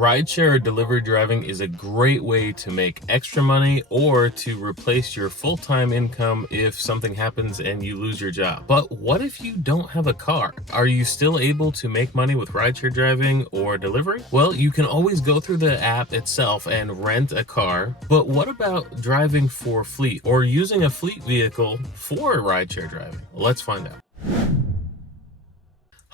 Rideshare or delivery driving is a great way to make extra money or to replace your full-time income if something happens and you lose your job. But what if you don't have a car? Are you still able to make money with rideshare driving or delivery? Well, you can always go through the app itself and rent a car. But what about driving for fleet or using a fleet vehicle for rideshare driving? Let's find out.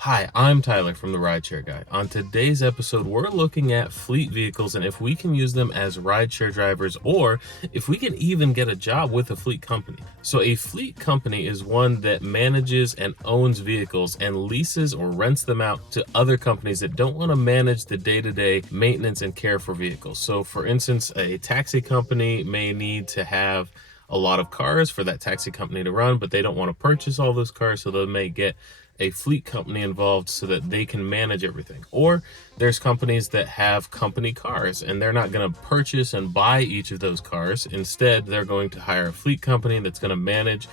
Hi, I'm Tyler from the RideShare Guy. On today's episode, we're looking at fleet vehicles and if we can use them as rideshare drivers or if we can even get a job with a fleet company. So a fleet company is one that manages and owns vehicles and leases or rents them out to other companies that don't want to manage the day-to-day maintenance and care for vehicles. So for instance, a taxi company may need to have a lot of cars for that taxi company to run, but they don't want to purchase all those cars, so they may get a fleet company involved so that they can manage everything. Or there's companies that have company cars and they're not going to purchase and buy each of those cars. Instead, they're going to hire a fleet company that's going to manage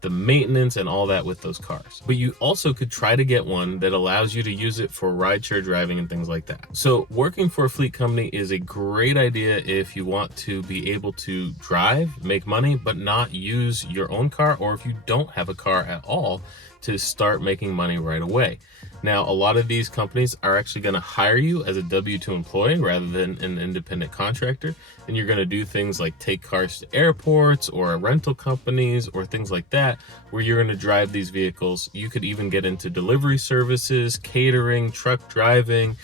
the maintenance and all that with those cars. But you also could try to get one that allows you to use it for rideshare driving and things like that. So working for a fleet company is a great idea if you want to be able to drive, make money, but not use your own car, or if you don't have a car at all, to start making money right away. Now, a lot of these companies are actually going to hire you as a W-2 employee rather than an independent contractor. And you're going to do things like take cars to airports or rental companies or things like that, where you're going to drive these vehicles. You could even get into delivery services, catering, truck driving,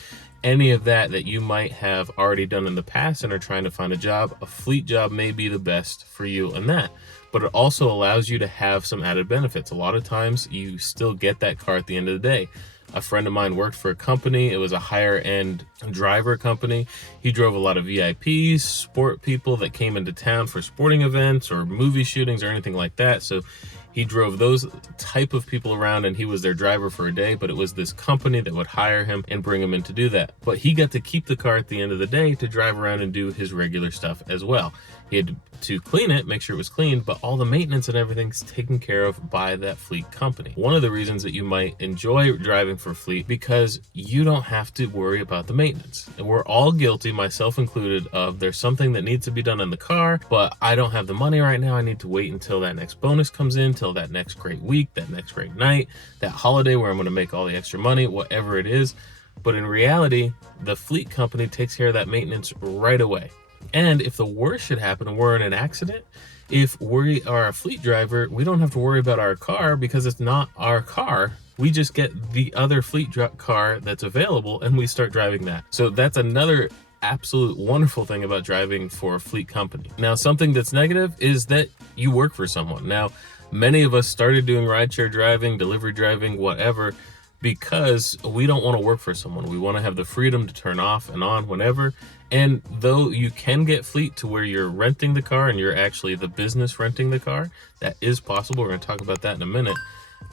any of that you might have already done in the past and are trying to find a job. A fleet job may be the best for you in that. But it also allows you to have some added benefits. A lot of times you still get that car at the end of the day. A friend of mine worked for a company. It was a higher end driver company. He drove a lot of VIPs, sport people that came into town for sporting events or movie shootings or anything like that. So he drove those type of people around and he was their driver for a day, but it was this company that would hire him and bring him in to do that. But he got to keep the car at the end of the day to drive around and do his regular stuff as well. He had to clean it, make sure it was clean, but all the maintenance and everything's taken care of by that fleet company. One of the reasons that you might enjoy driving for fleet, because you don't have to worry about the maintenance. And we're all guilty, myself included, of there's something that needs to be done in the car, but I don't have the money right now. I need to wait until that next bonus comes in, till that next great week, that next great night, that holiday where I'm going to make all the extra money, whatever it is. But in reality, the fleet company takes care of that maintenance right away. And if the worst should happen and we're in an accident, if we are a fleet driver, we don't have to worry about our car because it's not our car. We just get the other fleet car that's available and we start driving that. So that's another absolute wonderful thing about driving for a fleet company. Now, something that's negative is that you work for someone. Now, many of us started doing rideshare driving, delivery driving, whatever, because we don't want to work for someone. We want to have the freedom to turn off and on whenever. And though you can get fleet to where you're renting the car and you're actually the business renting the car, that is possible. We're going to talk about that in a minute.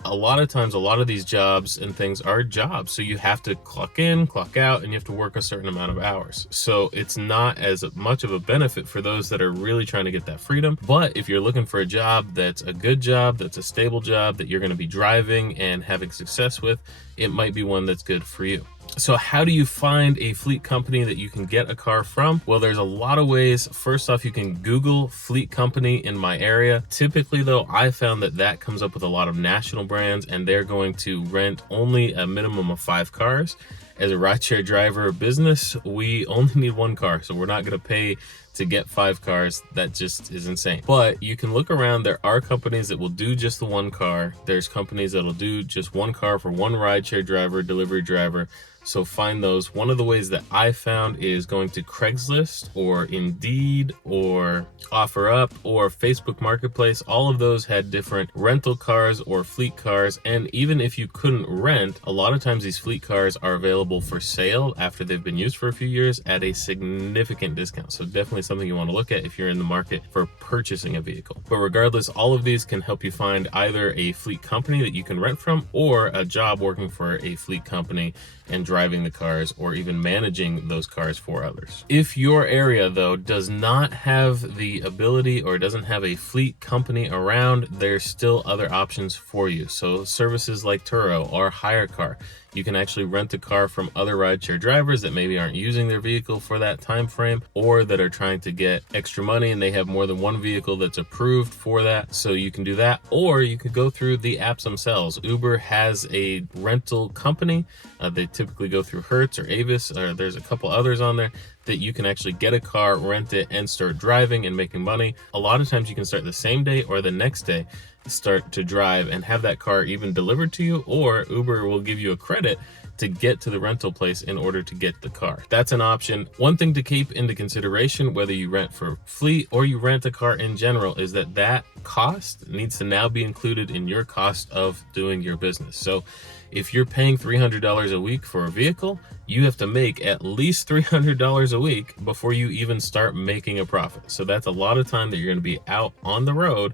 A lot of times, a lot of these jobs and things are jobs. So you have to clock in, clock out, and you have to work a certain amount of hours. So it's not as much of a benefit for those that are really trying to get that freedom. But if you're looking for a job that's a good job, that's a stable job, that you're going to be driving and having success with, it might be one that's good for you. So how do you find a fleet company that you can get a car from? Well, there's a lot of ways. First off, you can Google fleet company in my area. Typically though, I found that comes up with a lot of national brands and they're going to rent only a minimum of 5 cars. As a rideshare driver business, we only need 1 car. So we're not going to pay to get 5 cars. That just is insane. But you can look around. There are companies that will do just the 1 car. There's companies that'll do just 1 car for 1 rideshare driver, delivery driver. So find those. One of the ways that I found is going to Craigslist or Indeed or OfferUp or Facebook Marketplace. All of those had different rental cars or fleet cars. And even if you couldn't rent, a lot of times these fleet cars are available for sale after they've been used for a few years at a significant discount. So definitely something you want to look at if you're in the market for purchasing a vehicle. But regardless, all of these can help you find either a fleet company that you can rent from or a job working for a fleet company and driving the cars or even managing those cars for others. If your area though does not have the ability or doesn't have a fleet company around, there's still other options for you. So services like Turo or Hire Car. You can actually rent a car from other rideshare drivers that maybe aren't using their vehicle for that time frame, or that are trying to get extra money and they have more than one vehicle that's approved for that. So you can do that, or you could go through the apps themselves. Uber has a rental company. They typically go through Hertz or Avis, or there's a couple others on there that you can actually get a car, rent it, and start driving and making money. A lot of times you can start the same day or the next day, start to drive and have that car even delivered to you, or Uber will give you a credit to get to the rental place in order to get the car. That's an option. One thing to keep into consideration, whether you rent for fleet or you rent a car in general, is that that cost needs to now be included in your cost of doing your business. So if you're paying $300 a week for a vehicle, you have to make at least $300 a week before you even start making a profit. So that's a lot of time that you're going to be out on the road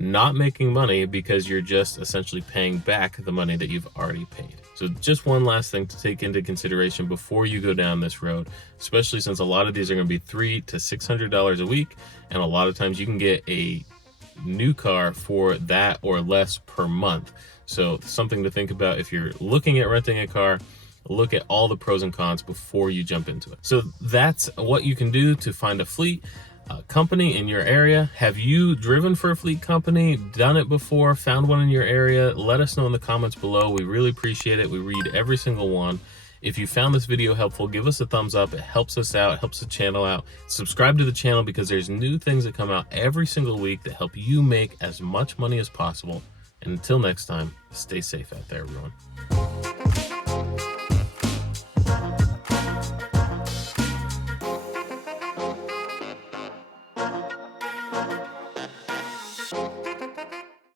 not making money, because you're just essentially paying back the money that you've already paid. So just one last thing to take into consideration before you go down this road, especially since a lot of these are going to be $300 to $600 a week, and a lot of times you can get a new car for that or less per month. So something to think about if you're looking at renting a car. Look at all the pros and cons before you jump into it. So that's what you can do to find a fleet company in your area. Have you driven for a fleet company, done it before, found one in your area? Let us know in the comments below. We really appreciate it. We read every single one. If you found this video helpful, give us a thumbs up. It helps us out, it helps the channel out. Subscribe to the channel, because there's new things that come out every single week that help you make as much money as possible. And until next time, stay safe out there, everyone.